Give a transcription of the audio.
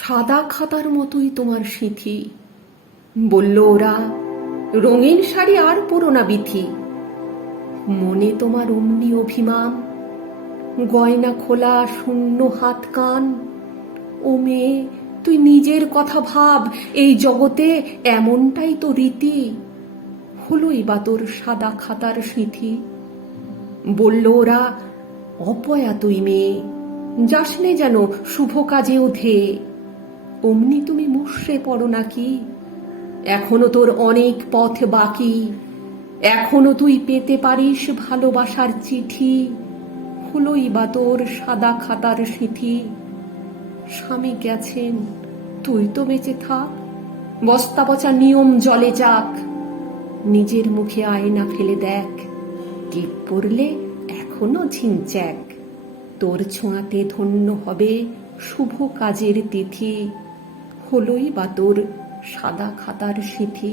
সাদা খাতার মতোই তোমার সিথি। বলল ওরা, রঙিন শাড়ি আর পরো না বিথি। মনে তোমার অমনি অভিমান, গয়না খোলা, শূন্য হাত কান। ও মেয়ে, তুই নিজের কথা ভাব, এই জগতে এমনটাই তো রীতি। হলোই বা তোর সাদা খাতার সিথি। বলল ওরা, অপয়া তুই মেয়ে যাসনে যেন শুভ কাজে ওঠে। অমনি তুমি মুষড়ে পড়ো নাকি? এখনও তোর অনেক পথ বাকি। এখনও তুই পেতে পারিস ভালোবাসার চিঠি। হলোই বা তোর সাদা খাতার সিথি। স্বামী গেছেন, তুই তো বেঁচে থাক। বস্তা পচা নিয়ম জলে যাক। নিজের মুখে আয়না ফেলে দেখ। টিপ পড়লে এখনও ঝিনচ্যাক। তোর ছোঁয়াতে ধন্য হবে শুভ কাজের তিথি। হলোই বা তোর সাদা খাতার সিথি?